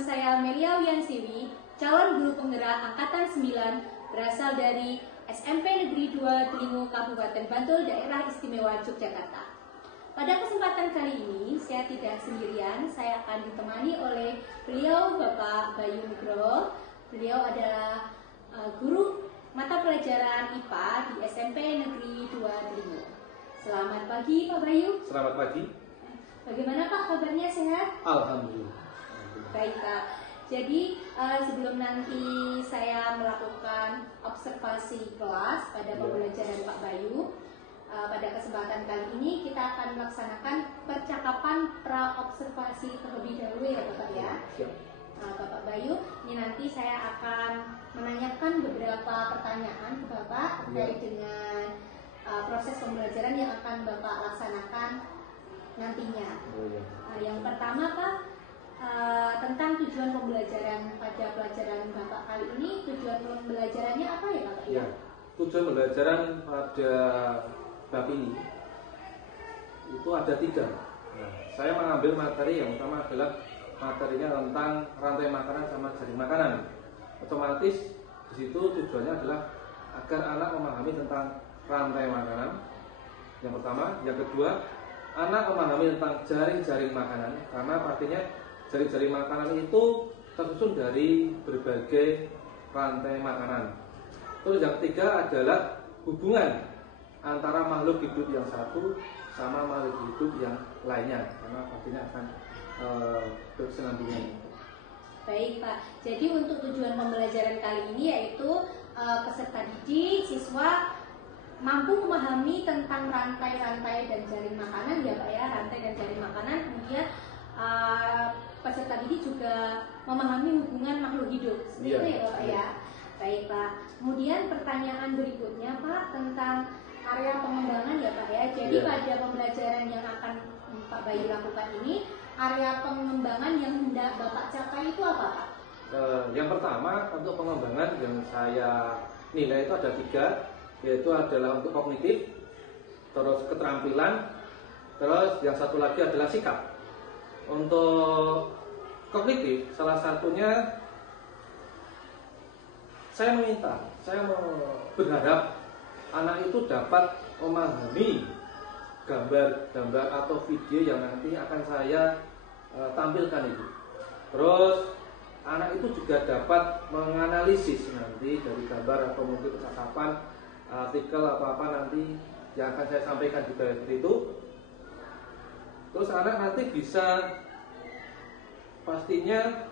saya Melia Wiansiwi, calon guru penggerak Angkatan 9, berasal dari SMP Negeri 2 Delingo, Kabupaten Bantul, Daerah Istimewa Yogyakarta. Pada kesempatan kali ini, saya tidak sendirian, saya akan ditemani oleh beliau Bapak Bayu Nugroho. Beliau adalah guru mata pelajaran IPA di SMP Negeri 2 Delingo. Selamat pagi Pak Bayu. Selamat pagi. Bagaimana Pak kabarnya, sehat? Alhamdulillah. Baik Pak. Jadi sebelum nanti saya melakukan observasi kelas pada pembelajaran Pak Bayu, pada kesempatan kali ini kita akan melaksanakan percakapan pra-observasi terlebih dahulu ya Bapak ya. Bapak Bayu, ini nanti saya akan menanyakan beberapa pertanyaan ke Bapak terkait dengan proses pembelajaran yang akan Bapak laksanakan nantinya. Yang pertama Pak, tentang tujuan pembelajaran pada pelajaran Bapak kali ini, tujuan pembelajarannya apa ya Bapak? Ya, tujuan pembelajaran pada bab ini itu ada 3. Nah, saya mengambil materi yang pertama adalah materinya tentang rantai makanan sama jaring makanan. Otomatis di situ tujuannya adalah agar anak memahami tentang rantai makanan. Yang pertama, yang kedua, anak memahami tentang jaring-jaring makanan, karena artinya jaring-jaring makanan itu tersusun dari berbagai rantai makanan. Terus yang ketiga adalah hubungan antara makhluk hidup yang satu sama makhluk hidup yang lainnya, karena artinya akan berkesinambungan. Baik Pak, jadi untuk tujuan pembelajaran kali ini yaitu peserta didik, siswa mampu memahami tentang rantai-rantai dan jaring makanan ya Pak ya, rantai dan jaring makanan. Kemudian peserta didik juga memahami hubungan makhluk hidup, seperti itu ya Bapak ya. Baik Pak, kemudian pertanyaan berikutnya Pak tentang area pengembangan ya Pak ya. Jadi pada pembelajaran yang akan Pak Bayu lakukan ini, area pengembangan yang hendak Bapak capai itu apa Pak? Yang pertama, untuk pengembangan yang saya nilai itu ada 3, yaitu adalah untuk kognitif, terus keterampilan, terus yang satu lagi adalah sikap. Untuk kognitif, salah satunya saya berharap anak itu dapat memahami gambar-gambar atau video yang nanti akan saya tampilkan itu. Terus anak itu juga dapat menganalisis nanti dari gambar atau mungkin percakapan, artikel atau apa nanti yang akan saya sampaikan juga seperti itu. Terus anak nanti bisa pastinya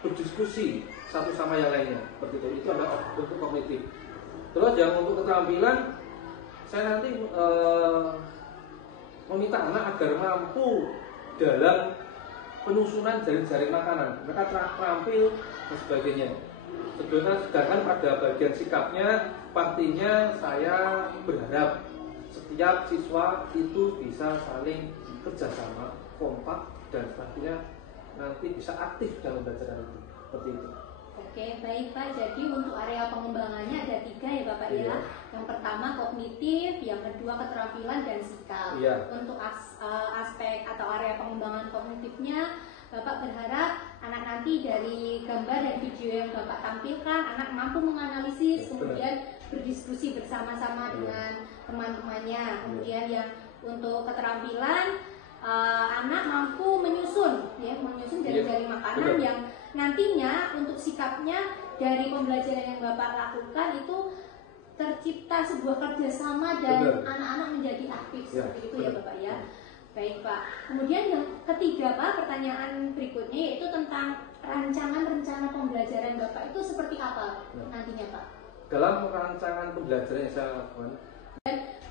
berdiskusi satu sama yang lainnya seperti itu. Itu adalah bentuk kognitif. Terus yang untuk keterampilan, saya nanti meminta anak agar mampu dalam penyusunan jaring-jaring makanan. Mereka terampil dan sebagainya. Sedangkan pada bagian sikapnya, pastinya saya berharap setiap siswa itu bisa saling kerjasama, kompak, dan pastinya nanti bisa aktif dalam pembelajaran itu. Seperti itu. Oke, baik Pak. Jadi untuk area pengembangannya ada 3 ya Bapak ya. Yang pertama kognitif, yang kedua keterampilan dan sikap. Untuk aspek atau area pengembangan kognitifnya, Bapak berharap anak nanti dari gambar dan video yang Bapak tampilkan, anak mampu menganalisis, kemudian berdiskusi bersama-sama dengan teman-temannya. Kemudian yang untuk keterampilan, anak mampu menyusun jaring-jaring makanan yang nantinya untuk sikapnya dari pembelajaran yang Bapak lakukan itu tercipta sebuah kerjasama dan anak-anak menjadi aktif seperti itu ya Bapak ya. Baik Pak. Kemudian yang ketiga Pak, pertanyaan berikutnya yaitu tentang rancangan rencana pembelajaran Bapak itu seperti apa nantinya Pak? Dalam rancangan pembelajaran yang saya lakukan,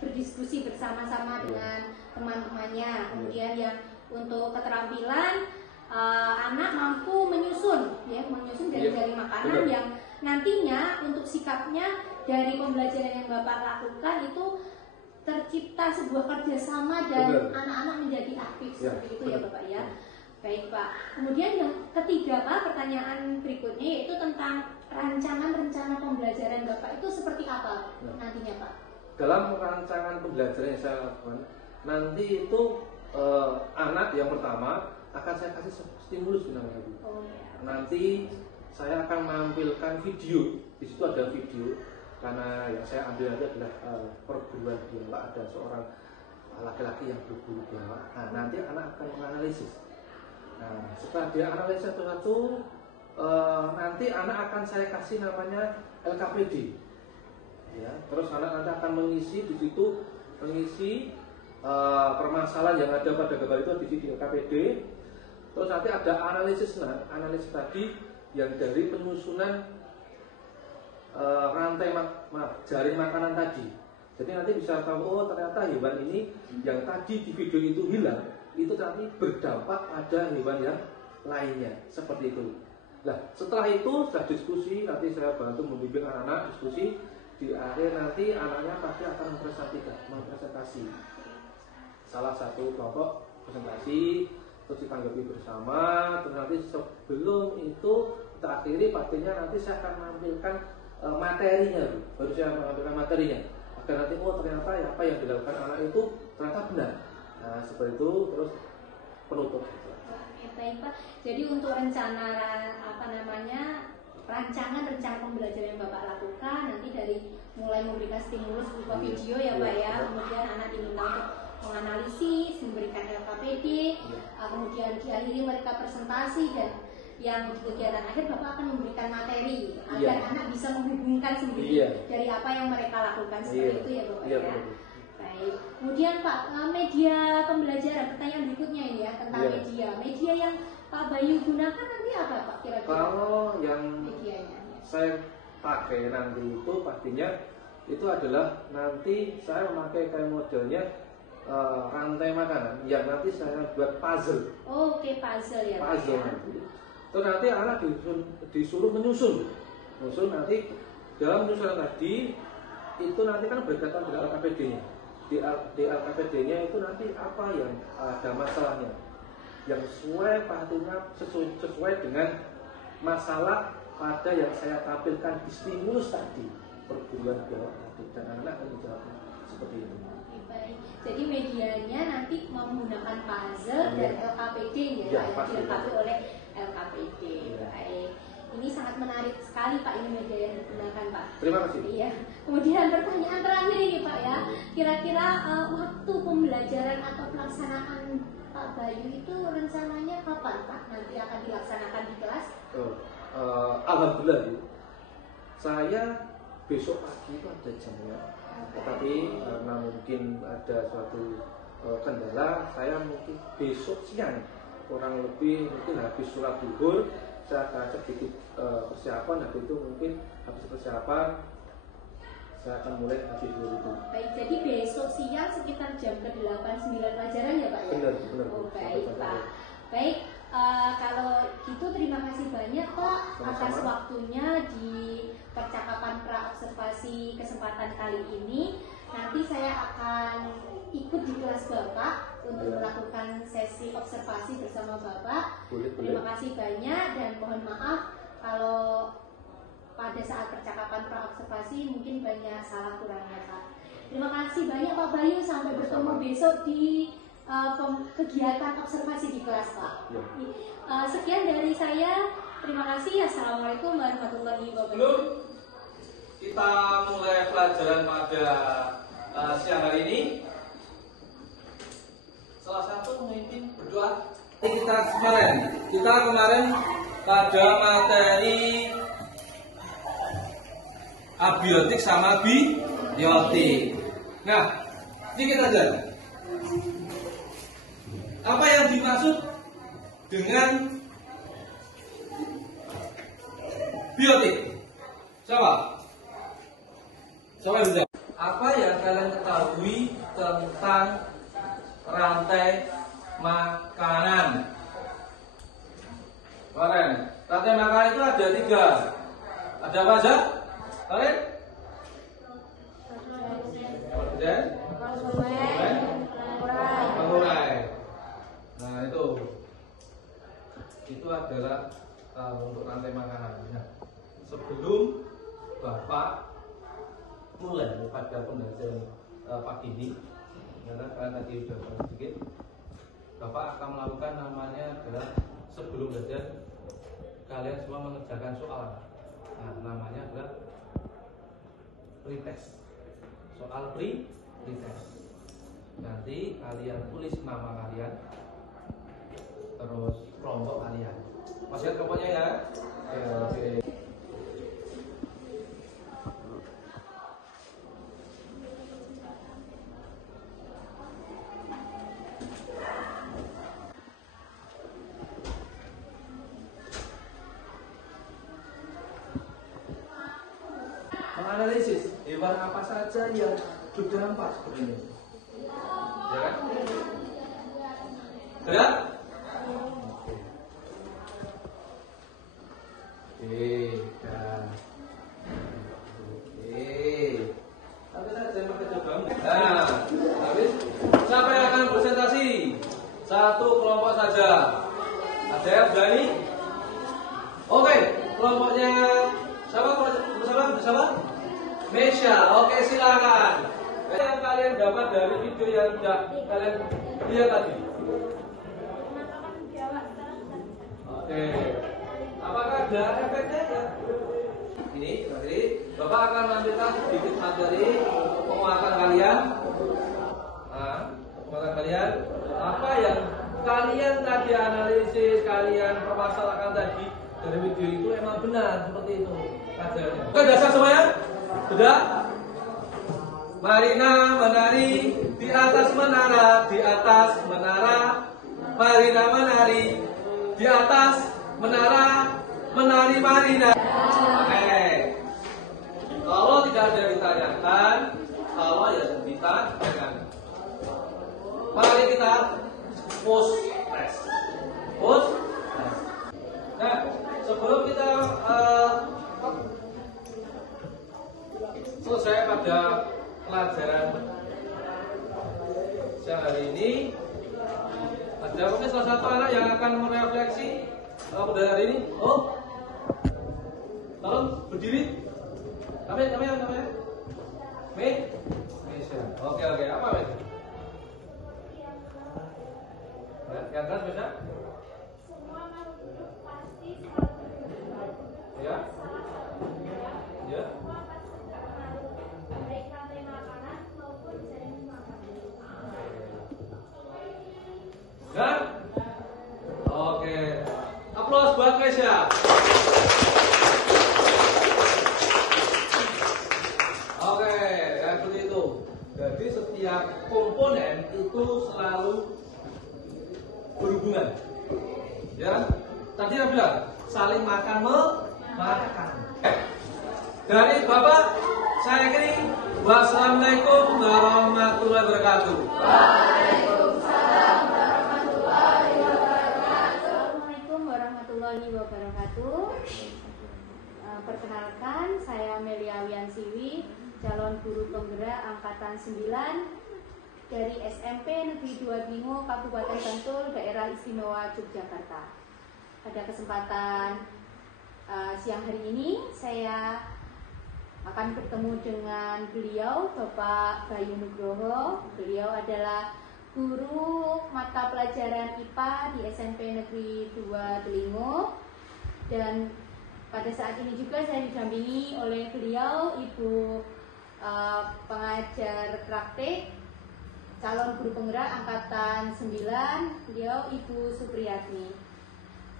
berdiskusi bersama-sama dengan teman-temannya. Kemudian yang untuk keterampilan, anak mampu menyusun jaring-jaring makanan yang nantinya untuk sikapnya dari pembelajaran yang Bapak lakukan itu tercipta sebuah kerjasama dan anak-anak menjadi aktif seperti itu ya Bapak ya. Baik Pak. Kemudian yang ketiga Pak, pertanyaan berikutnya yaitu tentang rancangan rencana pembelajaran Bapak itu seperti apa nantinya Pak? Dalam rancangan pembelajaran yang saya lakukan nanti itu anak yang pertama akan saya kasih stimulus namanya Bu. Nanti saya akan menampilkan video, di situ ada video karena yang saya ambil adalah perburuan biawak, ada seorang laki-laki yang berburu biawak. Nah, nanti anak akan menganalisis. Nah, setelah dia analisis satu-satu, nanti anak akan saya kasih namanya LKPD. Ya, terus anak nanti akan mengisi di situ, mengisi permasalahan yang ada pada gambar itu di LKPD. Terus nanti ada analisis tadi yang dari penyusunan rantai jaring makanan tadi. Jadi nanti bisa tahu, oh ternyata hewan ini yang tadi di video itu hilang, itu nanti berdampak pada hewan yang lainnya, seperti itu. Nah, setelah itu sudah diskusi, nanti saya bantu membimbing anak-anak diskusi. Di akhir nanti anaknya pasti akan mempresentasi salah satu kelompok presentasi, terus ditanggapi bersama. Terus nanti sebelum itu kita akhiri, pastinya nanti saya akan menampilkan materinya, baru saya mengampilkan materinya agar nanti oh ternyata apa yang dilakukan anak itu ternyata benar. Nah, seperti itu, terus penutup. Baik Pak, jadi untuk rencana rancangan rencana pembelajaran yang Bapak lakukan nanti dari mulai memberikan stimulus berupa video ya Pak ya, kemudian anak diminta untuk menganalisis, memberikan LKPD, kemudian diakhiri mereka presentasi, dan yang di kegiatan akhir Bapak akan memberikan materi agar anak bisa menghubungkan sendiri dari apa yang mereka lakukan, seperti itu ya Bapak ya. Baik. Kemudian Pak, media pembelajaran, pertanyaan berikutnya ini ya tentang media yang Pak Bayu gunakan nanti apa Pak kira-kira? Kalau yang medianya saya pakai nanti itu pastinya itu adalah nanti saya memakai kayak modelnya rantai makanan yang nanti saya buat puzzle. Oke, puzzle ya. Puzzle nanti. Terus nanti anak disuruh menyusun nanti dalam penyusunan tadi itu nanti kan berkaitan dengan LKPD-nya. Di LKPD-nya itu nanti apa yang ada masalahnya, yang sesuai pastinya sesuai dengan masalah pada yang saya tampilkan di stimulus tadi, perburuan biawak tadi, dan anak akan menjawabnya seperti itu. Baik. Jadi medianya nanti menggunakan puzzle dan LKPD ya, yang dilengkapi oleh LKPD. Baik. Ini sangat menarik sekali Pak, ini media yang digunakan Pak. Terima kasih. Iya. Kemudian pertanyaan terakhir ini Pak ya, kira-kira waktu pembelajaran atau pelaksanaan Pak Bayu itu rencananya kapan Pak? Nanti akan dilaksanakan di kelas? Alhamdulillah Bu. Saya besok pagi itu ada jamnya. Tetapi karena mungkin ada suatu kendala, saya mungkin besok siang kurang lebih mungkin habis sholat zuhur saya akan sedikit persiapan, habis itu mungkin habis persiapan saya akan mulai habis dulu itu. Baik, jadi besok siang sekitar jam ke-8, 9 pelajaran ya Pak ya? Benar. Oh baik Pak. Baik, kalau gitu terima kasih banyak Pak atas waktunya di percakapan pra-observasi kesempatan kali ini. Nanti saya akan ikut di kelas Bapak untuk melakukan sesi observasi bersama Bapak. Terima kasih banyak dan mohon maaf kalau pada saat percakapan pra-observasi mungkin banyak salah kurangnya Pak. Terima kasih banyak Pak Bayu, sampai bertemu besok di kegiatan observasi di kelas Pak. Sekian dari saya, terima kasih. Assalamualaikum warahmatullahi wabarakatuh. Sebelum kita mulai pelajaran pada siang hari ini, salah satu pemimpin berdoa. Kita kemarin pada materi abiotik sama biotik. Nah, sedikit aja. Apa yang dimaksud dengan biotik? Siapa yang bisa? Apa yang kalian ketahui tentang rantai makanan? Kemarin rantai makanan itu ada 3. Ada apa aja? Kalian? Mengurai. Nah itu adalah untuk rantai makanan. Nah, sebelum Bapak mulai pada pembelajaran pagi ini, karena kalian tadi sudah sedikit, Bapak akan melakukan namanya kalian semua mengerjakan soal. Nah, namanya adalah pretest. Soal pretest. Nanti kalian tulis nama kalian, terus kelompok kalian. Masih lihat kelompoknya ya? Oke. Menganalisis hewan apa saja yang berdampak sebenarnya, ya kan? Sudah? Oke, dan tapi saja pakai coba. Nah, habis siapa yang akan presentasi? Satu kelompok saja. Ada yang berani? Oke, kelompoknya siapa? Bersama? Mesha. Oke, silakan. Yang kalian dapat dari video yang sudah kalian lihat tadi. Oke. Apakah ada efeknya ya? Ini nanti Bapak akan menampilkan sedikit materi untuk penguatan kalian. Nah, penguatan kalian apa yang kalian tadi analisis, kalian permasalahkan tadi dari video itu emang benar seperti itu pelajarannya. Oke, dasar semuanya? Sudah? Marina menari di atas menara, di atas menara. Marina menari di atas menara, menari Marina. Oke. Kalau tidak ada yang ditanyakan, kalau ya ditanyakan. Mari kita post test. Post test. Nah, sebelum kita selesai pada pelajaran siang hari ini, ada mungkin salah satu anak yang akan merefleksi pada hari ini. Oh, tolong berdiri. Namanya? Mesha. Oke. Apa Mesha? Yang keras Mesha? Semua makhluk hidup pasti selalu bergerak. Ya. Ya. Semua pasti terpengaruh, baik rantai makanan maupun jaring makanan. Dan? Oke. Aplaus buat Mesha. Oke, ya seperti itu. Jadi setiap komponen itu selalu berhubungan. Ya. Tadi saya bilang saling makan memakan. Dari Bapak saya akhiri. Wassalamualaikum warahmatullahi wabarakatuh. Waalaikumsalam warahmatullahi wabarakatuh. Assalamualaikum warahmatullahi wabarakatuh. Perkenalkan, saya Melia Wiansiwi, calon guru penggerak angkatan 9 dari SMP Negeri 2 Blingo, Kabupaten Bantul, Daerah Istimewa Yogyakarta. Pada kesempatan siang hari ini, saya akan bertemu dengan beliau, Bapak Bayu Nugroho. Beliau adalah guru mata pelajaran IPA di SMP Negeri 2 Blingo. Dan pada saat ini juga saya didampingi oleh beliau, Ibu pengajar praktik, calon guru penggerak angkatan 9, beliau Ibu Supriyatni.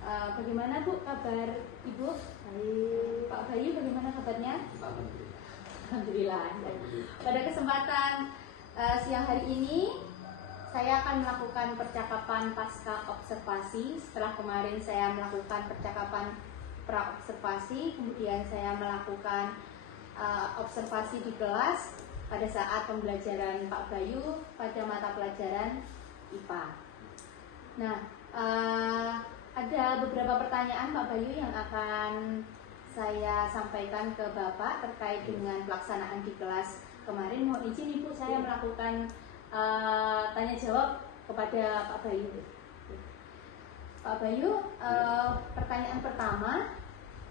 Bagaimana Bu kabar Ibu? Baik. Pak Bayu bagaimana kabarnya? Alhamdulillah. Pada kesempatan siang hari ini saya akan melakukan percakapan pasca observasi. Setelah kemarin saya melakukan percakapan pra-observasi, kemudian saya melakukan observasi di kelas pada saat pembelajaran Pak Bayu pada mata pelajaran IPA. Nah, ada beberapa pertanyaan Pak Bayu yang akan saya sampaikan ke Bapak terkait dengan pelaksanaan di kelas kemarin. Mohon izin Ibu, saya melakukan tanya jawab kepada Pak Bayu. Pak Bayu, pertanyaan pertama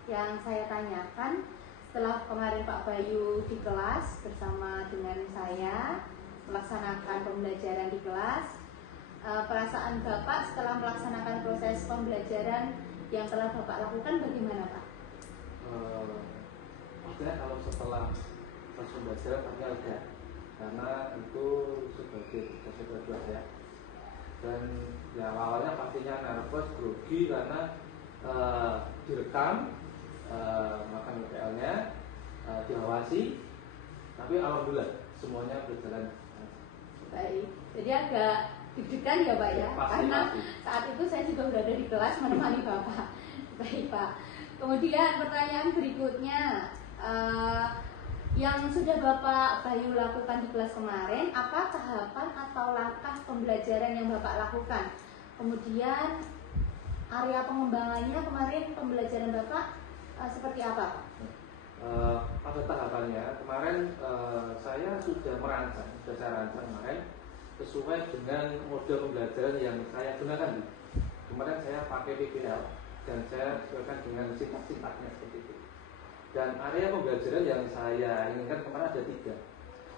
yang saya tanyakan, setelah kemarin Pak Bayu di kelas bersama dengan saya melaksanakan pembelajaran di kelas, perasaan Bapak setelah melaksanakan proses pembelajaran yang telah Bapak lakukan bagaimana Pak? Maksudnya kalau setelah proses pembelajaran pasti lega, karena itu sebagai tugas kedua saya. Dan ya awalnya pastinya nervous, grogi karena direkam, makan UPL-nya, diawasi, tapi alhamdulillah semuanya berjalan. Baik, jadi agak deg-degan ya Pak ya, karena saat itu saya juga berada di kelas menemani Bapak. Baik Pak. Kemudian pertanyaan berikutnya, yang sudah Bapak Bayu lakukan di kelas kemarin, apa tahapan atau langkah pembelajaran yang Bapak lakukan? Kemudian area pengembangannya kemarin pembelajaran Bapak seperti apa Pak? Pada tahapannya kemarin saya sudah merancang, kemarin sesuai dengan model pembelajaran yang saya gunakan. Kemarin saya pakai PPL dan saya sesuaikan dengan sintak-sintaknya seperti itu. Dan area pembelajaran yang saya inginkan kemarin ada 3,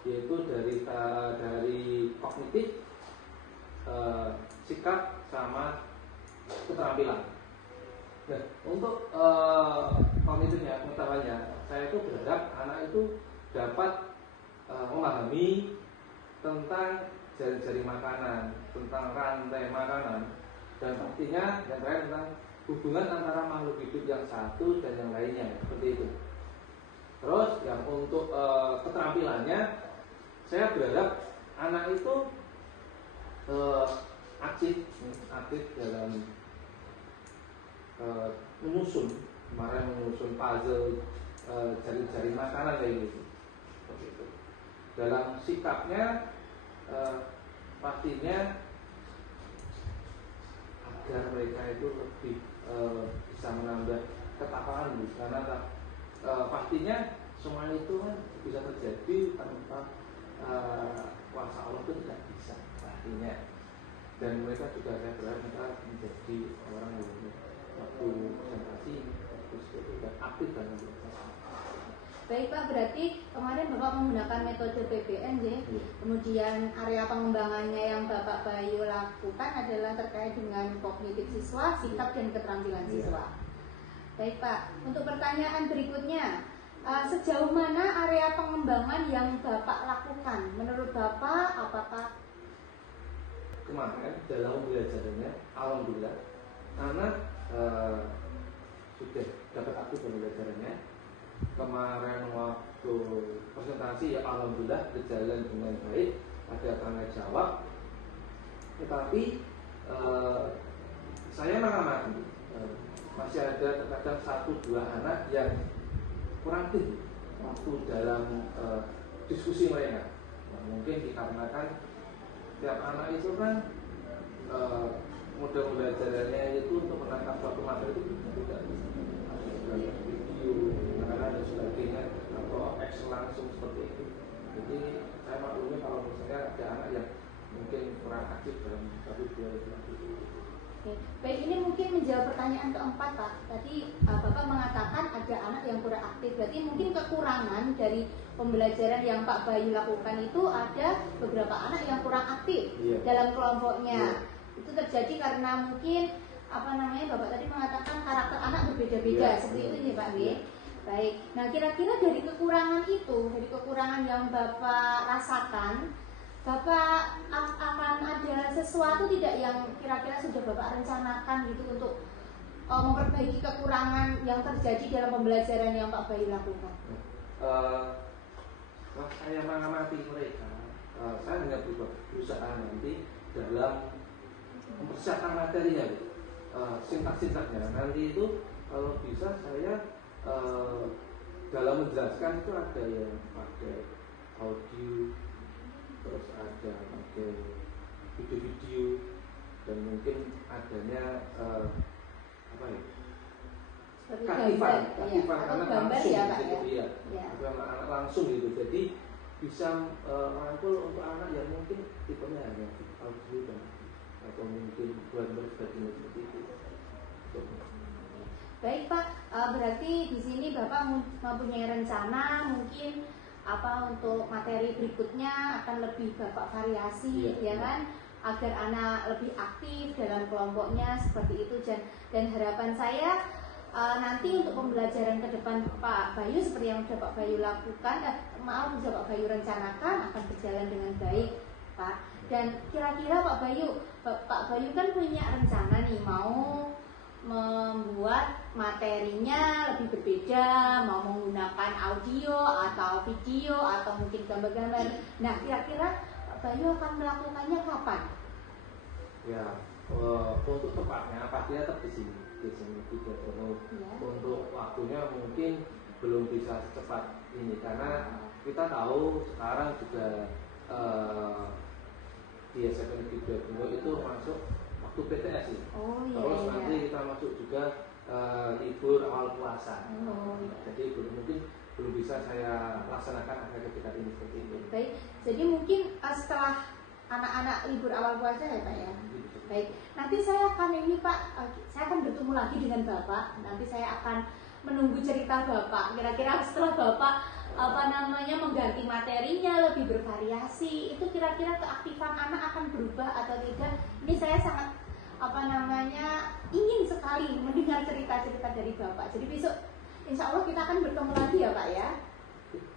yaitu dari kognitif, sikap, sama keterampilan. Nah, untuk kognitifnya, pengetahuannya, saya itu berharap anak itu dapat memahami tentang jari-jari makanan, tentang rantai makanan, dan pastinya yang terakhir tentang hubungan antara makhluk hidup yang satu dan yang lainnya, seperti itu. Terus yang untuk keterampilannya, saya berharap anak itu aktif dalam menyusun puzzle jari-jari makanan kayak gitu. Seperti itu. Dalam sikapnya pastinya agar mereka itu lebih bisa menambah ketakwaan, karena pastinya semua itu kan bisa terjadi tanpa kuasa Allah itu tidak bisa pastinya. Dan mereka juga saya berharap mereka menjadi orang yang waktu presentasi dan aktif dalam belajar. Baik Pak, berarti kemarin Bapak menggunakan metode PBN ya. Kemudian area pengembangannya yang Bapak Bayu lakukan adalah terkait dengan kognitif siswa, sikap dan keterampilan siswa. Baik Pak, untuk pertanyaan berikutnya, sejauh mana area pengembangan yang Bapak lakukan? Menurut Bapak, apakah kemarin dalam pembelajarannya, alhamdulillah anak sudah dapat aktif pembelajarannya. Kemarin waktu presentasi ya alhamdulillah berjalan dengan baik, ada tanya jawab. Tetapi saya mengamati masih ada terkadang 1-2 anak yang kurang aktif waktu dalam diskusi mereka. Mungkin dikarenakan setiap anak itu kan model pembelajarannya itu untuk menangkap suatu materi itu tidak ada video, dan sebagainya, atau Excel langsung seperti itu. Jadi saya maklumi kalau misalnya ada anak yang mungkin kurang aktif dalam 1-2 itu. Baik, ini mungkin menjawab pertanyaan keempat Pak. Tadi Bapak mengatakan ada anak yang kurang aktif. Berarti mungkin kekurangan dari pembelajaran yang Pak Bayu lakukan itu ada beberapa anak yang kurang aktif dalam kelompoknya. Itu terjadi karena mungkin Bapak tadi mengatakan karakter anak berbeda-beda, seperti itu nih Pak. Baik. Nah, kira-kira dari kekurangan itu, dari kekurangan yang Bapak rasakan, Bapak akan ada sesuatu tidak yang kira-kira sudah Bapak rencanakan gitu untuk memperbaiki kekurangan yang terjadi dalam pembelajaran yang Pak Bayu lakukan? Saya mengamati mereka, saya hanya berusaha nanti dalam mempersiapkan materinya, sintak-sintaknya. Nanti itu kalau bisa saya dalam menjelaskan itu ada yang pakai audio, terus ada pakai video-video, dan mungkin adanya keaktifan anak langsung ya, gitu ya, anak langsung gitu. Jadi bisa merangkul untuk anak yang mungkin tipenya hanya audio dan atau mungkin buat sebagainya seperti itu. Baik Pak, berarti di sini Bapak mempunyai rencana mungkin untuk materi berikutnya akan lebih Bapak variasi, ya kan? agar anak lebih aktif dalam kelompoknya seperti itu. Dan harapan saya nanti untuk pembelajaran ke depan Pak Bayu seperti yang sudah Pak Bayu lakukan, sudah Pak Bayu rencanakan akan berjalan dengan baik, Pak. Dan kira-kira Pak Bayu kan punya rencana nih mau membuat materinya lebih berbeda, mau menggunakan audio atau video atau mungkin gambar-gambar. Nah, kira-kira Pak Bayu akan melakukannya kapan? Ya, untuk tepatnya pastinya tetap di sini 3 ya. Untuk waktunya mungkin belum bisa secepat ini karena kita tahu sekarang juga di SMP 3 itu masuk waktu PTS ya. Terus nanti kita masuk juga libur awal puasa. Jadi belum bisa saya laksanakan kegiatan ini seperti itu. Baik, jadi mungkin setelah anak-anak libur awal puasa ya Pak ya. Baik, nanti saya akan saya akan bertemu lagi dengan Bapak. Nanti saya akan menunggu cerita Bapak. Kira-kira setelah Bapak mengganti materinya lebih bervariasi, itu kira-kira keaktifan anak akan berubah atau tidak? Ini saya sangat ingin sekali mendengar cerita-cerita dari Bapak. Jadi besok insya Allah kita akan bertemu lagi ya Pak ya.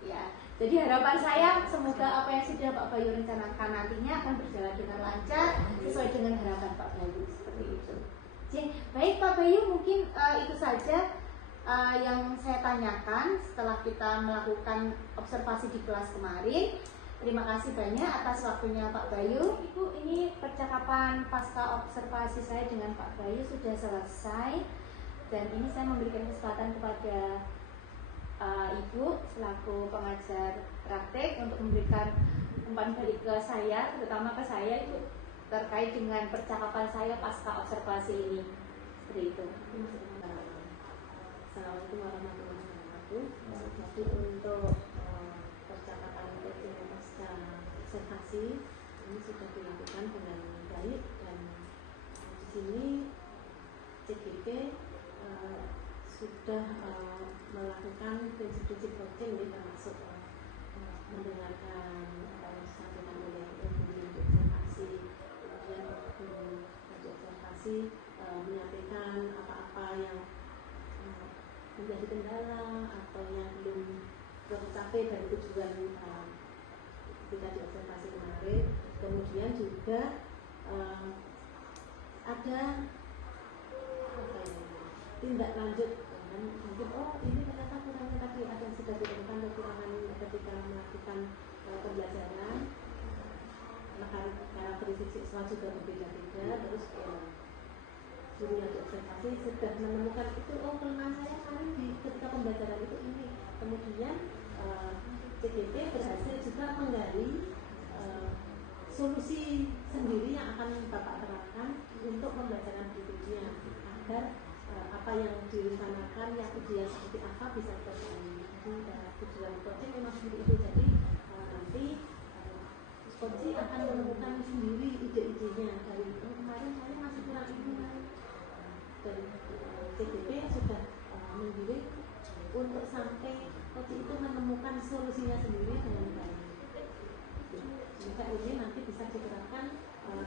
Ya, jadi harapan saya semoga apa yang sudah Pak Bayu rencanakan nantinya akan berjalan dengan lancar sesuai dengan harapan Pak Bayu seperti itu. Jadi, baik Pak Bayu, mungkin itu saja yang saya tanyakan setelah kita melakukan observasi di kelas kemarin. Terima kasih banyak atas waktunya Pak Bayu. Ibu, ini percakapan pasca observasi saya dengan Pak Bayu sudah selesai. Dan ini saya memberikan kesempatan kepada Ibu selaku pengajar praktek untuk memberikan umpan balik ke saya, terutama ke saya Ibu, terkait dengan percakapan saya pasca observasi ini. Seperti itu. Assalamualaikum warahmatullahi wabarakatuh. Jadi untuk percakapan coaching pasca observasi ini sudah dilakukan dengan baik, dan di sini CGP sudah melakukan prinsip-prinsip coaching, termasuk mendengarkan apa yang disampaikan oleh guru untuk observasi, kemudian guru untuk observasi menyampaikan apa-apa yang menjadi kendala atau yang belum tercapai dari tujuan kita diobservasi kemarin. Kemudian juga ada tindak lanjut, mungkin ini ternyata kurangnya tadi ada yang sudah ditemukan kekurangan ketika melakukan pembelajaran, karakteristik siswa juga berbeda-beda. Terus guru yang diobservasi sudah menemukan itu, kelemahan saya kemarin ketika pembelajaran itu ini. Kemudian CGP berhasil juga menggali solusi sendiri yang akan Bapak terapkan untuk pembelajaran berikutnya, agar apa yang direncanakan, yang ideal seperti apa bisa tercapai. Jadi tujuan coaching memang seperti itu. Jadi nanti coaching akan menemukan sendiri ide-idenya dari kemarin saya masih kurang ini, dan CGP sudah menggiring untuk sampai coaching itu menemukan solusinya sendiri dengan baik. Jika ini nanti bisa diterapkan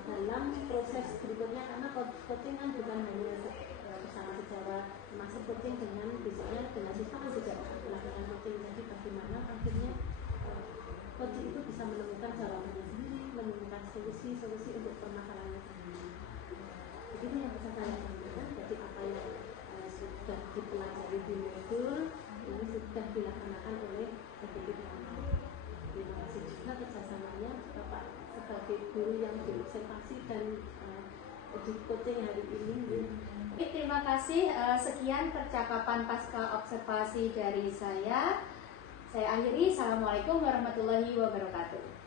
dalam proses berikutnya, karena coaching kan bukan hanya bersama sejawat, termasuk coaching dengan biasanya dengan siswa kan juga melakukan coaching. Jadi bagaimana akhirnya coaching itu bisa menemukan jawabannya sendiri, menemukan solusi untuk permasalahannya sendiri. Begitu yang bisa saya sampaikan. Jadi apa yang sudah dipelajari di modul ini sudah dilaksanakan oleh CGP. Terima kasih juga kerjasamanya Bapak sebagai guru yang diobservasi dan di coaching hari ini. Terima kasih. Sekian percakapan pasca observasi dari saya. Saya akhiri. Assalamualaikum warahmatullahi wabarakatuh.